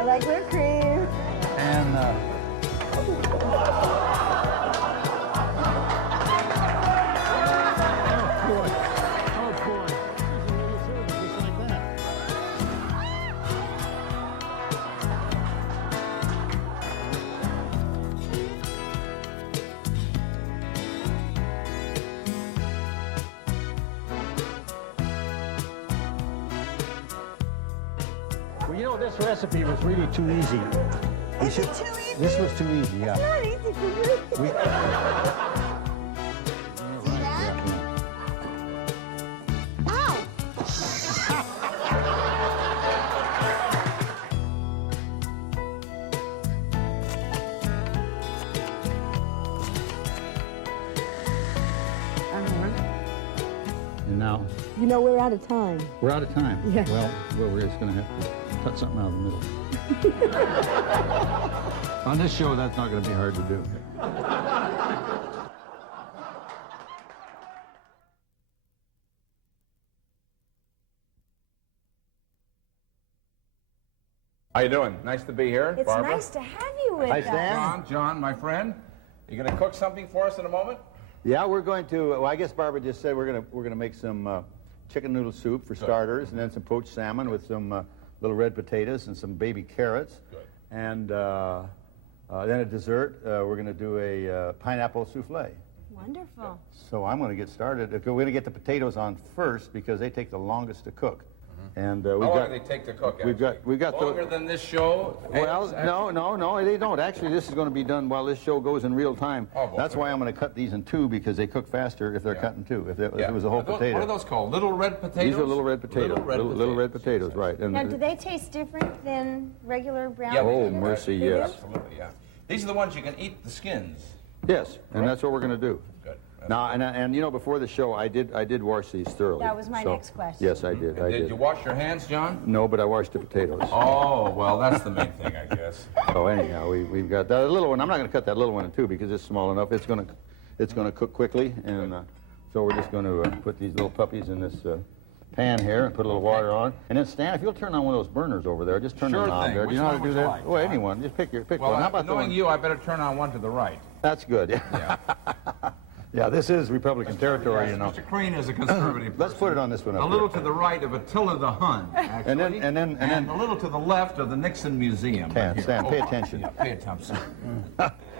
I like whipped cream. And well, you know, this recipe was really too easy. Is it too easy? This was too easy, yeah. It's not easy for you. We, See that? Ow! and now You know, we're out of time. we're out of time. Yeah. Well, we're just going to have to cut something out of the middle. On this show, that's not going to be hard to do. How you doing? Nice to be here, It's Barbara. nice to have you with Hi, us. Stan. John, my friend. You gonna cook something for us in a moment? Yeah, we're going to. Well, I guess Barbara just said we're gonna make some chicken noodle soup for starters, and then some poached salmon with some little red potatoes and some baby carrots. Good. And then a dessert. We're gonna do a pineapple souffle. Wonderful. So I'm going to get started. We're going to get the potatoes on first because they take the longest to cook. And How long do they take to cook? We've got longer than this show. Well, no, they don't. Actually, this is going to be done while this show goes in real time. Oh, boy. That's why I'm going to cut these in two because they cook faster if they're cut in two. If it was a whole potato. What are those called? Little red potatoes? These are little red potatoes. Little red potatoes, right? And Now, do they taste different than regular brown Yeah, potatoes? Oh, mercy, They do? yes. Absolutely, yeah. These are the ones you can eat the skins. yes, and that's what we're going to do. Good. Now, and you know, before the show, I did wash these thoroughly. That was my So, next question. Yes, I did. I Did did. you wash your hands, John? No, but I washed the potatoes. Oh, well, that's the main thing, I guess. So anyhow, we've got that little one. I'm not going to cut that little one in two because it's small enough. It's going to cook quickly, and so we're just going to put these little puppies in this pan here and put a little water on. And then Stan, if you'll turn on one of those burners over there, just turn Sure the knob thing. there. Do Which you know how one to do would you that? like, Well, John? anyone. Just pick Well, one. How about the knowing one? you, I better turn on one to the right. That's good. Yeah. Yeah, this is Republican territory, Yes, you know. Mr. Crean is a conservative Let's put it person. on this one A up little here. to the right of Attila the Hun, actually. And then a little to the left of the Nixon Museum. Stan, pay attention. Yeah, pay attention.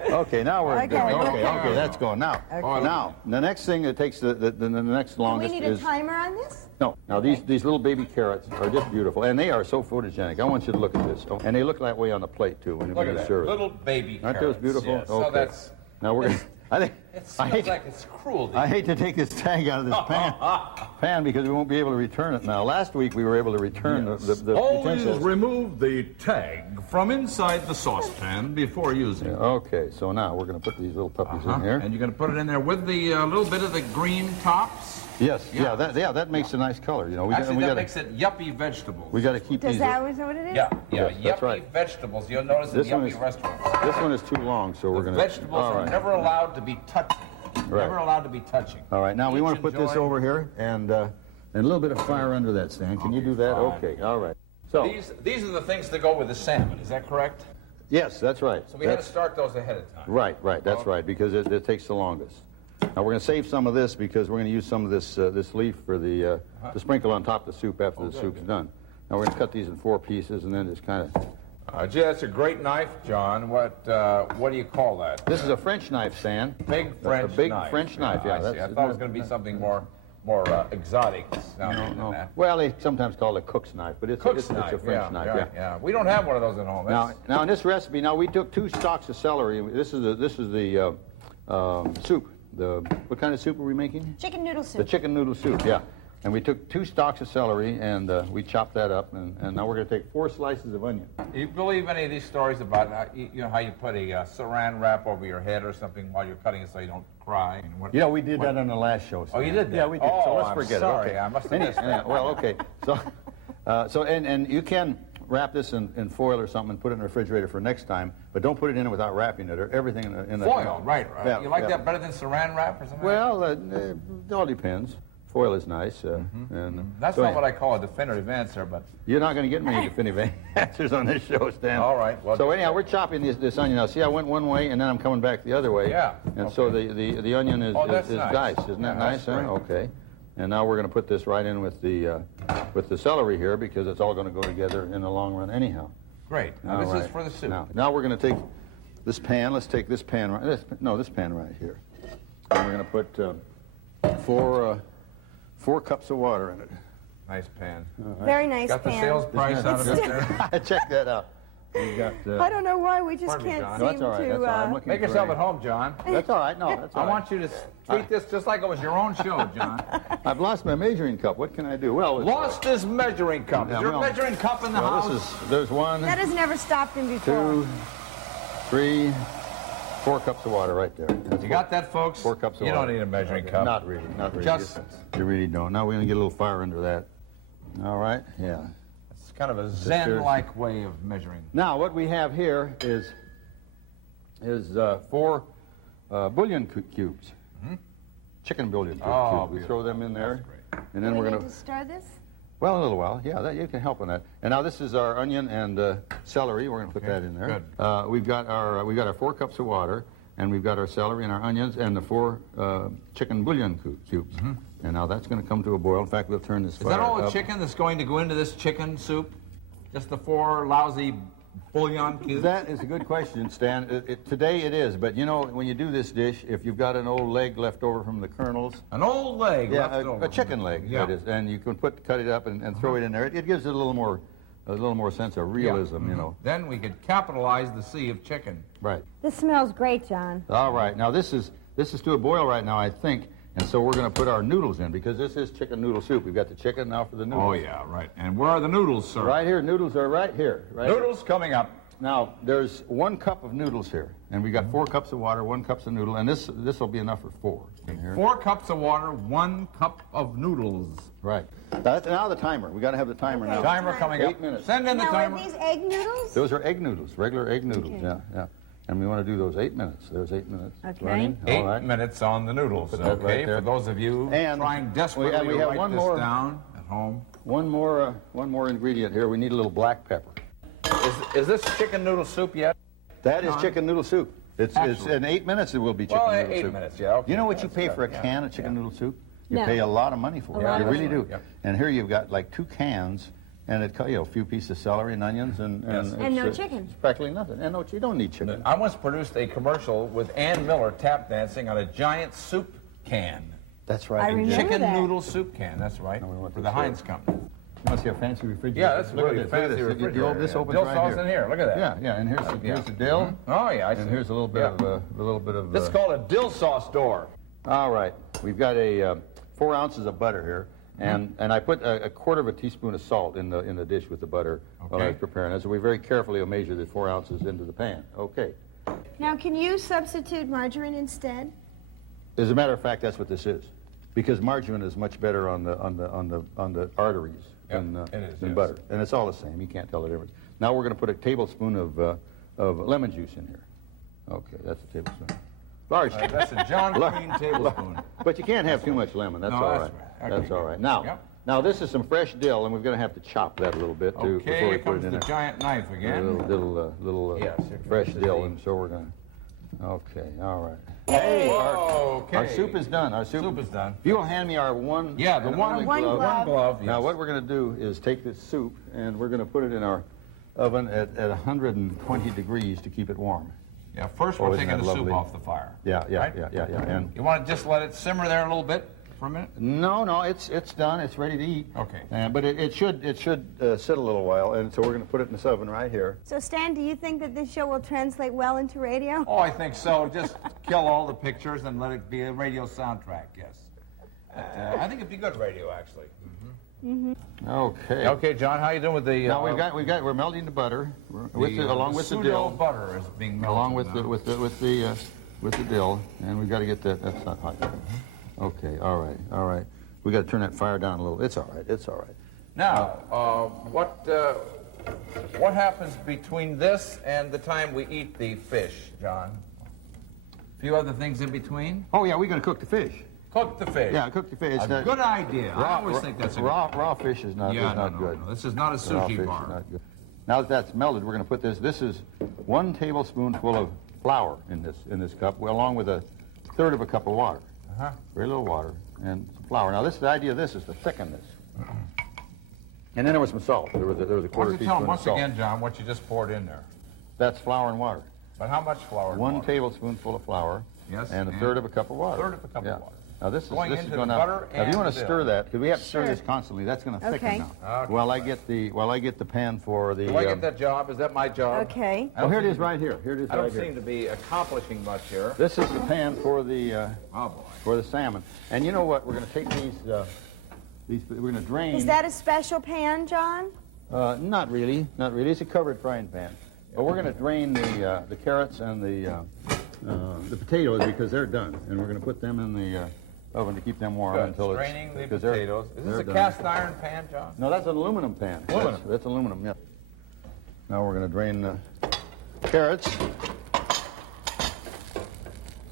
Okay, now we're Okay, good. okay. Okay, that's going. Now, Okay. now, the next thing that takes the next Do we longest need a is timer on this? no. Now these little baby carrots are just beautiful, and they are so photogenic. I want you to look at this, and they look that way on the plate too when Look you at that. serve it. Little baby Aren't carrots. those beautiful? Yes. Okay. So that's... Now we're gonna. I think. It I smells hate, like it's cruelty. I hate to take this tag out of this pan because we won't be able to return it now. Last week we were able to return the Always utensils. remove the tag from inside the saucepan before using it. Okay, so now we're going to put these little puppies in here. And you're going to put it in there with the little bit of the green tops. Yes, yeah, that makes a nice color. You know, Actually, that makes it yuppie vegetables. we got to keep Does these. that is that what it is? Yeah, Yes, that's yuppie right. vegetables. You'll notice in This one yuppie is- restaurants. This one is too long, so we're The going to. vegetables are never allowed to be touching. Right. Never allowed to be touching. All right, now we Each want to put this enjoy- over here and a little bit of fire under that, Stan. Can you do that? fine. Okay, all right. So These are the things that go with the salmon. Is that correct? yes, that's right. So we had to start those ahead of time. Right, that's right, because it takes the longest. Now we're going to save some of this because we're going to use some of this this leaf for the to sprinkle on top of the soup after the soup's done. Now we're going to cut these in 4 pieces and then just kind of. Gee, that's a great knife, John. What do you call that? This is a French knife, Stan. Big French a big knife. French knife. Yeah, I see. I thought it was going to be something more exotic sounding than that. Well, they sometimes call it cook's knife, but it's Cook's it's knife. a French knife. Yeah. We don't have one of those at home. Now in this recipe, now we took 2 stalks of celery. This is the soup. What kind of soup are we making? Chicken noodle soup. The chicken noodle soup. Yeah. And we took 2 stalks of celery and we chopped that up. And now we're going to take 4 slices of onion. Do you believe any of these stories about how you put a saran wrap over your head or something while you're cutting it so you don't cry? And You know, we did that on the last show. Oh, you did that? Yeah, we did. Oh, so let's I'm forget sorry. it. Okay. I must have missed that. Well, okay. So, and you can wrap this in foil or something and put it in the refrigerator for next time, but don't put it in it without wrapping it or everything in the Foil, right. Yeah, You like yeah. that better than saran wrap or something? Well, it all depends. Foil is nice. And That's so not what I call a definitive answer, but You're not going to get many definitive answers on this show, Stan. all right. Well, So anyhow, we're chopping this onion. Now, see, I went one way, and then I'm coming back the other way. Yeah, And so the onion is, Oh, that's is nice. diced. Isn't that Yeah, nice? that's Huh? great. Okay. And now we're going to put this right in with the celery here because it's all going to go together in the long run anyhow. great. Now, All this right. is for the soup. Now we're going to take this pan. Let's take this pan right. This pan right here. And we're going to put four cups of water in it. Nice pan. Very nice Got the pan. sales price out of it there? Check that out. We got. I don't know why we just Pardon me, can't John. seem No, that's all right. That's all right. I'm to. looking Make for yourself a- at home, John. That's all right. No, that's all I right. want you to treat this just like it was your own show, John. I've lost my measuring cup. What can I do? Well, it's, Lost his measuring cup. Yeah, Is your well- measuring cup in the well, house? there's one, That has never stopped him before. 2, 3, 4 cups of water right there. That's You got that, folks? 4 cups of You water. don't need a measuring cup. Not really. Not really. Just- You really don't. Now we're going to get a little fire under that. All right. Yeah. It's kind of a Zen-like way of measuring. Now what we have here is 4 bouillon cubes. Chicken bouillon cubes. Oh, We beautiful. throw them in there, That's and then Do we're we going need to stir this? Well, a little while. Yeah, you can help on that. And now this is our onion and celery. We're going to put Okay, that in there. good. We've got our 4 cups of water, and we've got our celery and our onions and the 4 chicken bouillon cubes. And now that's going to come to a boil. In fact, we'll turn this Is fire that all the up. chicken that's going to go into this chicken soup? Just the 4 lousy bouillon cubes? That is a good question, Stan. Today it is, but you know, when you do this dish, if you've got an old leg left over from the kernels, An old leg yeah, left over. a chicken leg, Yeah. that is, and you can cut it up and throw it in there. It gives it a little more sense of realism, you know. Then we could capitalize the sea of chicken. Right. This smells great, John. All right. Now this is to a boil right now, I think, and so we're going to put our noodles in because this is chicken noodle soup. We've got the chicken now for the noodles. Oh, yeah, right. And where are the noodles, sir? Right here. Noodles are right here. Right here. Noodles coming up. Now there's 1 cup of noodles here, and we got 4 cups of water, 1 cup of noodle, and this will be enough for 4 in here. 4 cups of water, 1 cup of noodles. Right. Now the timer. We got to have the timer Okay. now. Timer coming up. 8 minutes. Send in the Now, are timer. these egg noodles? Those are egg noodles, regular egg noodles. Okay. Yeah. And we want to do those 8 minutes. There's 8 minutes. Okay. Running. 8 All right. minutes on the noodles, Put that okay? right there. For those of you And trying desperately we to have write one this more- down at home. One more ingredient here. We need a little black pepper. Is this chicken noodle soup yet? That is chicken noodle soup. It's Actually. in 8 minutes it will be chicken Well, noodle 8 soup. minutes, yeah. Okay. You know what you That's pay good, for a yeah, can of chicken yeah. noodle soup? You No. pay a lot of money for it. lot You of really do. money, yep. And here you've got like 2 cans, and a few pieces of celery and onions, and Yes. And no it's, chicken. It's practically nothing. And no, you don't need chicken. I once produced a commercial with Ann Miller tap dancing on a giant soup can. That's right. I you did. remember Chicken that. noodle soup can, that's right. No, we want For this the Heinz here. Company. You want to see a fancy refrigerator? Yeah, that's Look at really this, look at fancy this. refrigerator. This yeah. opens Dill right sauce here. in here, look at that. Yeah, and here's the dill. Oh, yeah, I see. And here's a little bit of This is called a dill sauce door. All right, we've got 4 ounces of butter here, and I put a 1/4 teaspoon of salt in the dish with the butter while I was Okay. preparing it. So we very carefully will measure the 4 ounces into the pan. Okay. Now, can you substitute margarine instead? As a matter of fact, that's what this is, because margarine is much better on the arteries Yep, than it is, than yes. butter, and it's all the same. You can't tell the difference. Now we're going to put a tablespoon of lemon juice in here. Okay, that's a tablespoon. Large. That's a John Crean tablespoon. But you can't have too much lemon. That's No, all that's right. right. Okay, That's all good. right. Now, Yep. now this is some fresh dill, and we're going to have to chop that a little bit too Okay, before we here put comes it in the there. giant knife A again. little Yes, here comes fresh the dill, deep. and so we're going to. Okay, all right. Hey, okay. Our soup is done. Our soup is done. If you'll hand me our one. Yeah, the and one, only One glove. glove. One glove. Now yes. what we're going to do is take this soup and we're going to put it in our oven at 120 degrees to keep it warm. Yeah, first Oh, we're isn't taking that the soup lovely? off the fire. Yeah. Right? And You want to just let it simmer there a little bit for a minute? no, it's done. It's ready to eat. Okay. But it should sit a little while, and so we're going to put it in this oven right here. So, Stan, do you think that this show will translate well into radio? Oh, I think so. Just kill all the pictures and let it be a radio soundtrack, yes. But, I think it'd be good radio, actually. Okay. Okay, John, how you doing with the... Now we're melting the butter along with the pseudo dill, butter is being melted. along with now. the dill, and we've got to get that. That's not hot yet. Okay. All right. We got to turn that fire down a little. It's all right. Now, what happens between this and the time we eat the fish, John? A few other things in between? Oh yeah, we're going to cook the fish. Cook the fish. Yeah, cook the fish. A good idea. I always think that's a raw fish is not, Yeah, is not no, good. no. This is not a Raw sushi fish bar. is not good. Now that that's melted, we're going to put this. This is 1 tablespoonful of flour in this cup, along with 1/3 of a cup of water. Very little water and some flour. Now the idea of this is to thicken this. And then there was some salt. There was a Why don't quarter you tell teaspoon them of once salt. again, John, what you just poured in there? That's flour and water. But how much flour? and 1 water? tablespoonful of flour. Yes, And and 1/3 of a cup of water. 1/3 of a cup Yeah. of water. Now this Going is into going the butter Now if you and want the to dill. stir that, because we have to stir Sure. this constantly, that's going to thicken Okay. now. Okay. While I get the pan for the. Do I get that job? Is that my job? Okay. I Oh, don't here it seem is to be- right here. Here it is I right don't here. seem to be accomplishing much here. This is the pan for the Oh, boy. salmon. And you know what? We're going to take these. We're going to drain. Is that a special pan, John? Not really. Not really. It's a covered frying pan. But we're going to drain the carrots and the potatoes because they're done, and we're going to put them in the oven to keep them warm Good. until Straining the because they're- potatoes. Is this they're a done. cast iron pan, John? No, that's an aluminum pan. Aluminum. That's aluminum. Yeah. Now we're going to drain the carrots.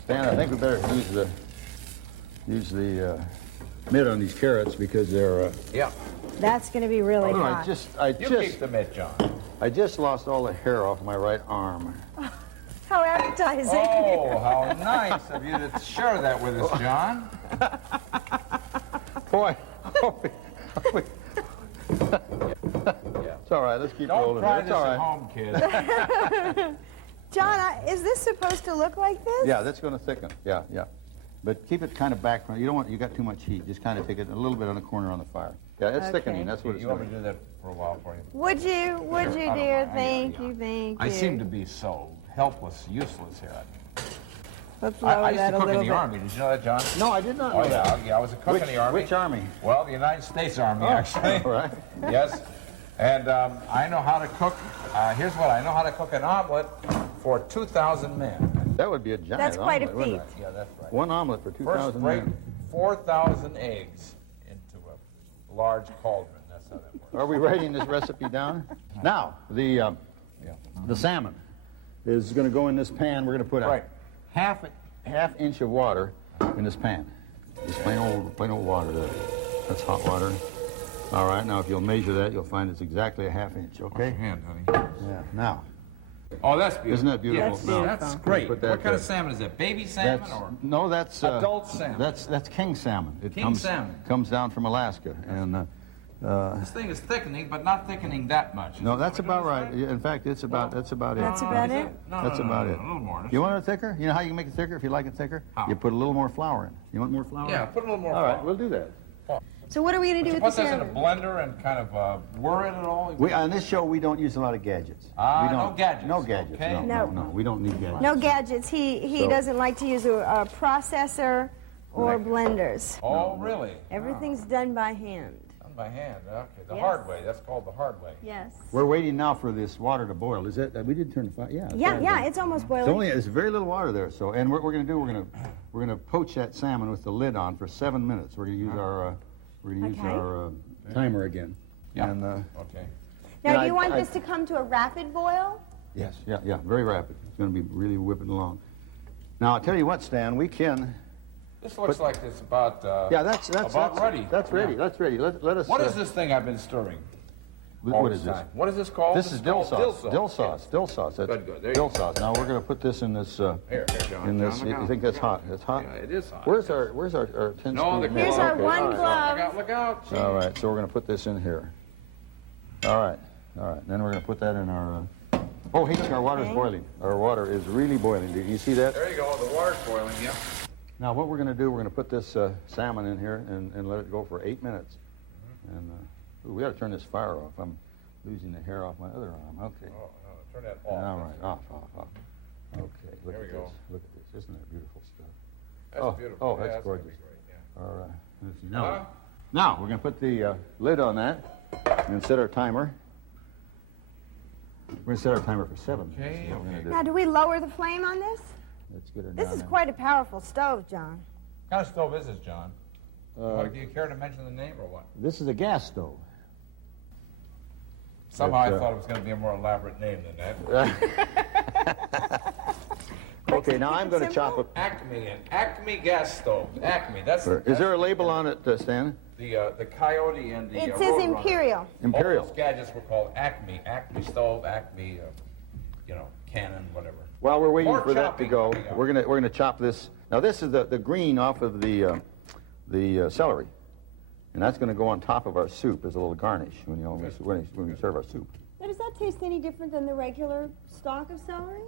Stan, I think we better use the mitt on these carrots because they're. Yeah. That's going to be really Oh, hot. You keep the mitt, John. I just lost all the hair off my right arm. How appetizing. Oh, how nice of you to share that with us, John. Boy. Yeah. It's all right. Let's keep Don't rolling. try It's this all at right. home, kid. John, is this supposed to look like this? Yeah, that's going to thicken. Yeah, yeah. But keep it kind of back from. You don't want. You got too much heat. Just kind of take it a little bit on the corner on the fire. Yeah, it's Okay. thickening. That's what it's You want me doing. to do that for a while for you? Would you, Sure, I don't dear? mind. Thank Yeah. you, thank you. I seem to be so helpless, useless here. Let's lower I used that to a cook little in the bit. Army. Did you know that, John? No, I did not Oh, know that. yeah. I was a cook in the Army. Which army? Well, the United States Army, actually. All right. Yes. And I know how to cook. Here's what I know how to cook an omelet for 2,000 men. That would be a giant That's quite a omelet, wouldn't feat. it? Yeah, that's right. One omelet for First, 2,000 break men. 4,000 eggs into a large cauldron. That's how that works. Are we writing this recipe down? Now, the salmon is going to go in this pan. We're going to put a Right. half inch of water in this pan. Just plain old water there. That's hot water. All right, now if you'll measure that, you'll find it's exactly a half inch, Wash okay? your hand, honey. Yeah, now, Oh, that's beautiful. isn't that beautiful? That's Now, That's great. Put that What kind of there. salmon is that? Baby salmon That's, or? no, that's Adult salmon. That's king salmon. It King comes, salmon. comes down from Alaska, and This thing is thickening, but not thickening that much. no, that's Am I about doing right. this Yeah, in fact, it's about that's about it. That's about Is it? No, That's no, no, about no, it. A little more. You want it thicker? You know how you can make it thicker if you like it thicker? How? You put a little more flour in. You want more flour? Yeah, put a little more All right, flour. we'll do that. So what are we going to do with Put the this in a salmon? blender and kind of whir it at all? On this show, we don't use a lot of gadgets. We No don't. gadgets, No gadgets. okay? No, No. we don't need gadgets. No gadgets. He So- doesn't like to use a processor or Right. blenders. Oh, really? Everything's done by hand. Done by hand. Okay, the Yes. hard way. That's called the hard way. Yes. We're waiting now for this water to boil. Is it? We did turn the fire. Yeah. it's Yeah, already yeah, done. it's almost It's boiling. only. It's very little water there. So, and what we're going to do, we're going to poach that salmon with the lid on for 7 minutes. We're going to use our Okay. timer again. Yeah. And Okay. Now, Yeah, do you want I- this to come to a rapid boil? yes, yeah, very rapid. It's going to be really whipping along. Now I'll tell you what, Stan, we can. This looks like it's about. Yeah, that's about ready. That's ready. Yeah. That's ready. Let us. What is this thing I've been stirring? all What this is this? time? What is this called? This is dill called sauce. Dill sauce. Dill sauce. That's Good, good. There you dill go. sauce. Now we're going to put this in this. Here, John. In this. John, look You out. think that's hot? It's hot. Yeah, it is hot. Where's our 10 No, speed? Here's our Okay, one all right. glove. Look out. All right, so we're going to put this in here. All right. Then we're going to put that in our. Oh, hey, look, our water's Okay. boiling. Our water is really boiling. Do you see that? There you go. The water's boiling. Yeah. Now, what we're going to do, we're going to put this salmon in here and let it go for 8 minutes. And we got to turn this fire off. I'm losing the hair off my other arm. Okay. Oh, no, turn that off. All right, off. Okay, look There at we go. this. Look at this. Isn't that beautiful stuff? That's Oh, beautiful. oh, Yeah, that's gonna be gorgeous. great, yeah. All right. Let's see. Uh-huh. Now we're going to put the lid on that and set our timer. We're going to set our timer for 7 minutes. Okay, is what we're gonna okay. do. Now, do we lower the flame on this? Let's get her This down is there. quite a powerful stove, John. What kind of stove is this, John? Do you care to mention the name or what? This is a gas stove. Somehow I But, thought it was going to be a more elaborate name than that. Quick Okay, now I'm going to chop Simple? it. Acme gas stove. Acme. Is there a label on it, Stan? The Coyote and the It says Roadrunner. Imperial. Imperial. All those gadgets were called Acme. Acme stove, Acme, Canon, whatever. While we're waiting More for that to chopping go, coming up. we're gonna chop this. Now this is the green off of the celery, and that's going to go on top of our soup as a little garnish when we serve our soup. Now, does that taste any different than the regular stalk of celery?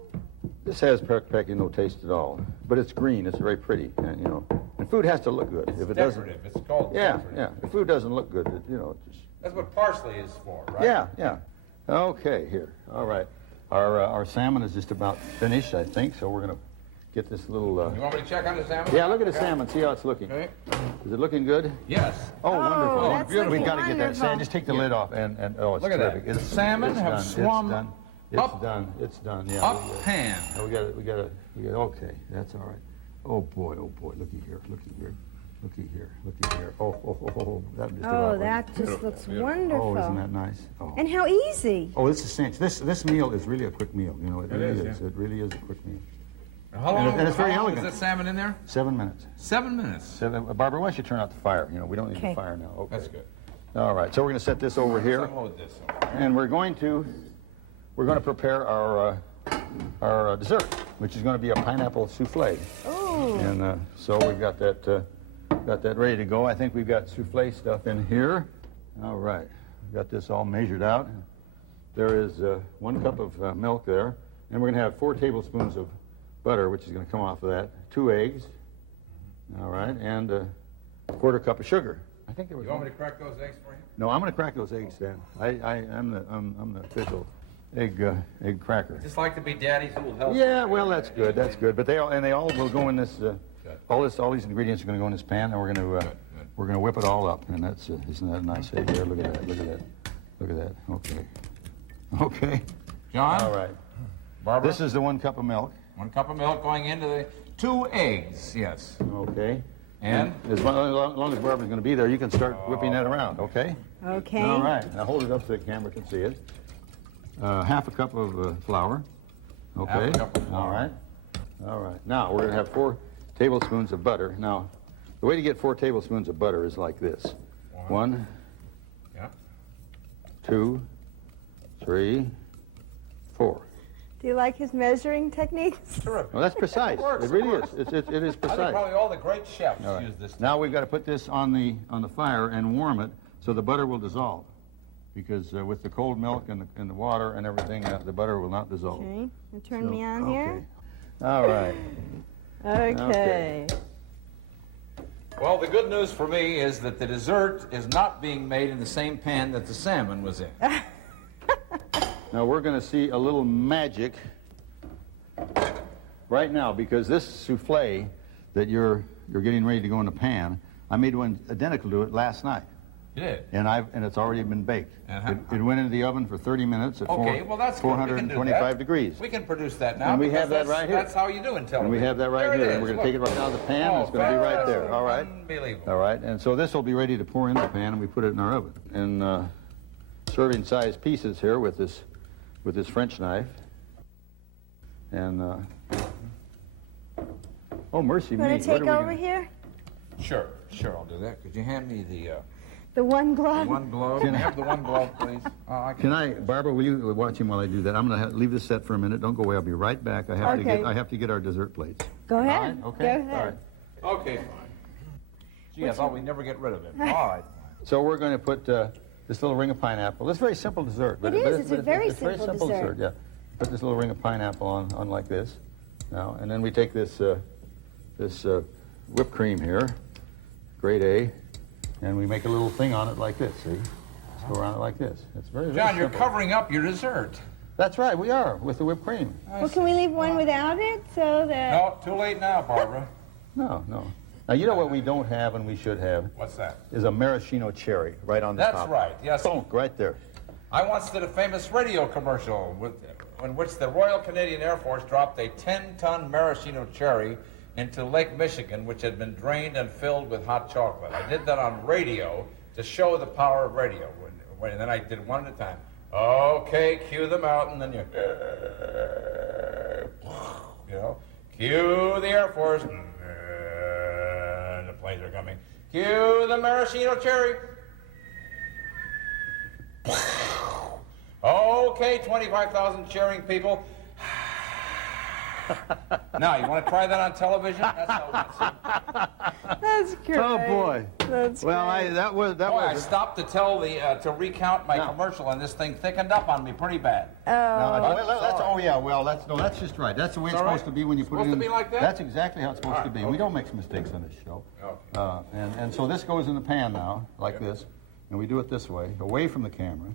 This has practically no taste at all, but it's green. It's very pretty, and and food has to look good. It's If it doesn't, decorative. It's called yeah, decorative. yeah. If food doesn't look good, it just That's what parsley is for, right? yeah, yeah. Okay, here. All right, our salmon is just about finished, I think. So we're going to get this little. You want me to check on the salmon? Yeah, look at the salmon. See how it's looking. Okay. Is it looking good? Yes. Oh, wonderful. that's beautiful. We've looking got to get that. wonderful. Sam, just take the lid off and oh, it's Look at that. terrific. It's, Salmon it's have done. swum It's done. up- It's done. It's done. Yeah. Up pan. We got it. Okay, that's all right. Oh boy. Looky here. Oh. That just Oh, about that works. just looks Oh, wonderful. isn't that nice? Oh. And how easy. Oh, this is cinch. This meal is really a quick meal. It really is, is. yeah. It really is a quick meal. How long, And it's very how long elegant. is that salmon in there? 7 minutes. 7 minutes. Barbara, why don't you turn out the fire? We don't need Okay. the fire now. Okay. That's good. All right. So we're going to set this over here. Unload this. And we're going to prepare our dessert, which is going to be a pineapple souffle. Ooh. And so we've got that ready to go. I think we've got souffle stuff in here. All right, we've got this all measured out. There is 1 cup of milk there, and we're going to have 4 tablespoons of butter, which is going to come off of that. 2 eggs. All right, and a 1/4 cup of sugar. I think there was. You want me to crack those eggs for you? No, I'm going to crack those eggs, Dan. I'm the official egg cracker. Just like to be daddy's little helper. Yeah, well, that's good. That's good. But they all will go in this. All these ingredients are going to go in this pan, and we're going to whip it all up. And that's isn't that nice? Hey, there, look at that. Okay. John? All right. Barbara? This is the 1 cup of milk. 1 cup of milk going into the 2 eggs, yes. Okay. And? As long as Barbara's going to be there, you can start whipping that around. Okay. Okay. All right. Now hold it up so the camera can see it. 1/2 cup of flour. Okay. 1/2 cup of flour. All right. Now we're going to have 4 tablespoons of butter. Now, the way to get 4 tablespoons of butter is like this. 1, Yeah. 2, 3, 4. Do you like his measuring techniques? Terrific. Well, that's precise. Works, It really works. is. It is I think precise. probably all the great chefs All right. use this. Now we've got to put this on the fire and warm it so the butter will dissolve. Because with the cold milk and the water and everything, the butter will not dissolve. Okay. You turn So, me on here. Okay. All right. Okay. Well, the good news for me is that the dessert is not being made in the same pan that the salmon was in. Now we're going to see a little magic right now because this souffle that you're getting ready to go in the pan, I made one identical to it last night. You did? And it's already been baked. Uh-huh. It went into the oven for 30 minutes at Okay, well, that's good. We can do 425 that. degrees. We can produce that now. And we because have that that's- right here. That's how you do in television. And we have that right There here. it And we're is. going to take it right out of the pan, and it's going to be right there. All right? Unbelievable. All right. And so this will be ready to pour in the pan, and we put it in our oven. And serving size pieces here with this French knife. And oh, mercy me. Want to What take are we over gonna- here? Sure, I'll do that. Could you hand me the The one glove. one glove? Can I have the one glove, please? Can I, Barbara, will you watch him while I do that? I'm going to leave this set for a minute. Don't go away. I'll be right back. I have to get our dessert plates. Go ahead. All right? Okay. Go All ahead. right. Okay, fine. Gee, I thought we'd never get rid of it. All right. So we're going to put this little ring of pineapple. It's a very simple dessert. It is. It's a very simple dessert. Yeah. Put this little ring of pineapple on like this. Now, and then we take this whipped cream here, grade A, and we make a little thing on it like this. See? Just go around it like this. It's very John, you're simple. covering up your dessert. That's right. We are with the whipped cream. Well, can we leave one without it so that? No, too late now, Barbara. No. Now, you know what we don't have and we should have What's that? is a maraschino cherry right on the That's top. right, yes. Bonk, right there. I once did a famous radio commercial in which the Royal Canadian Air Force dropped a 10-ton maraschino cherry into Lake Michigan, which had been drained and filled with hot chocolate. I did that on radio to show the power of radio. And then I did one at a time. Okay, cue them out, and then you Cue the Air Force. The planes are coming. Cue the maraschino cherry. Okay, 25,000 cheering people. Now, you want to try that on television? That's how we see. That's great. Oh boy. That's Well, great. that was I stopped to tell to recount my commercial, and this thing thickened up on me pretty bad. That's just right. That's the way it's All right. supposed to be when you put it in. Supposed to be like that? That's exactly how it's supposed to be. Okay. We don't make mistakes on this show. Okay. And so this goes in the pan now, like this, and we do it this way, away from the camera.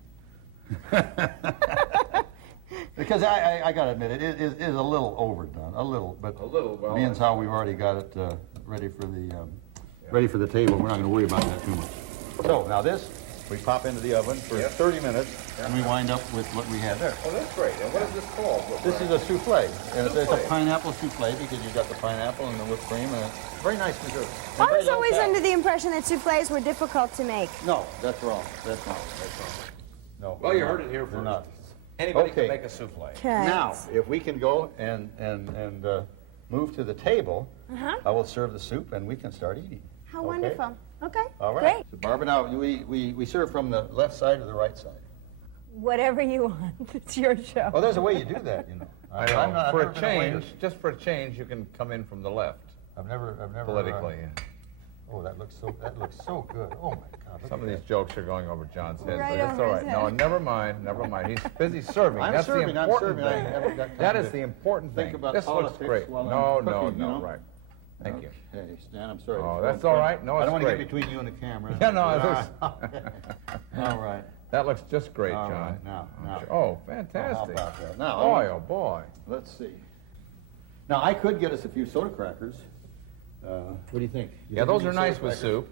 Because I got to admit, it is a little overdone, a little, but A little, well, being how we've already got it ready for the table, we're not going to worry about that too much. So now this, we pop into the oven for 30 minutes, and we wind up with what we had there. Oh, that's great. And what is this called? This is a souffle, and it's a Souffle. pineapple souffle because you've got the pineapple and the whipped cream, and it's very nice dessert. I And very was low always fat. under the impression that souffles were difficult to make. No, that's wrong. That's wrong. That's wrong. No. Well, you heard it here They're first. not. Anybody Okay. can make a souffle. Okay. Now, if we can go and move to the table, I will serve the soup and we can start eating. How Okay? wonderful. Okay. All right. Great. So Barbara, now we serve from the left side or the right side. Whatever you want. It's your show. Oh, there's a way you do that, you know. I know. I'm not- I've For never a been away change, just for a change, you can come in from the left, I've never. politically. Oh, that looks so good. Oh my God. look Some at of these that. jokes are going over John's head, Right but that's over all his right. No, head. never mind, never mind. He's busy serving. I'm That's serving, the I'm important serving. I thing. haven't got time That to is the important think thing. about This looks politics great. while I'm No, cooking, you know? right. Thank you. Okay, Stan, I'm sorry. Oh, that's all right. No, I it's don't want to get great. between you and the camera. Yeah, no, it All right. That looks just great, All John. right, now. Oh, fantastic. How about that? Now, Boy, oh boy. let's see. Now, I could get us a few soda crackers. What do you think? You Yeah, think those we are need nice soda with crackers?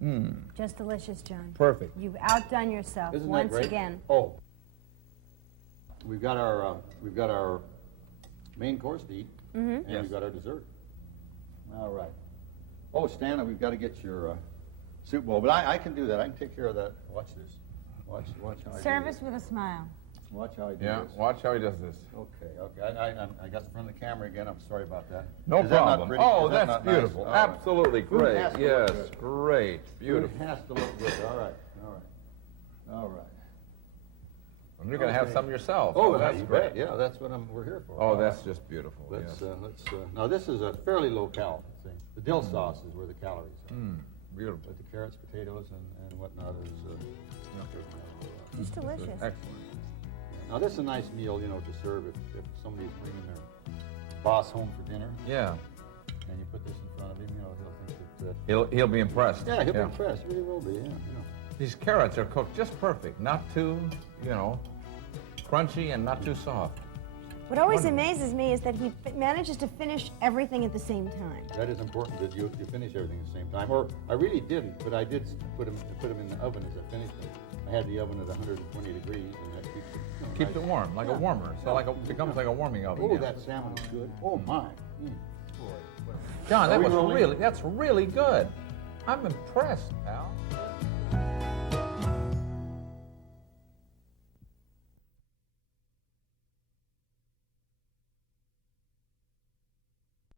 soup. Just delicious, John. Perfect. You've outdone yourself Isn't that once great? again. Oh, we've got our main course to eat, and Yes. we've got our dessert. All right. Oh, Stan, we've got to get your soup bowl, but I can do that. I can take care of that. Watch this. Watch how I do Service this. with a smile. Watch how I do Yeah, this. watch how he does this. Okay. I got in front of the camera again. I'm sorry about that. No Is that not problem. pretty? Oh, Is that that's not nice? beautiful. All right. Absolutely Food great. has to look Yes, good. great. Beautiful. Food has to look good. All right. All right. And you're going to have Okay. some yourself. Oh, that's you great. bet. Yeah, that's what we're here for. Oh, All that's right. just beautiful. Let's, yes. now this is a fairly low cal thing. The dill sauce is where the calories are. Beautiful. But the carrots, potatoes, and whatnot is. It's delicious. Excellent. Now this is a nice meal, you know, to serve if somebody's bringing their boss home for dinner, Yeah. and you put this in front of him, you know, he'll think that. He'll be impressed. Yeah, he'll be impressed. Really will be. Yeah. These carrots are cooked just perfect. Not too, crunchy and not too soft. What always Wonderful. amazes me is that he manages to finish everything at the same time. That is important that you finish everything at the same time. Or I really didn't, but I did put them in the oven as I finished them. I had the oven at 120 degrees, and that keeps it. Keeps it warm, like a warmer. So becomes like a warming oven. Oh, yeah. that salmon is good. Oh my. John, Are we that's rolling? really good. I'm impressed, pal.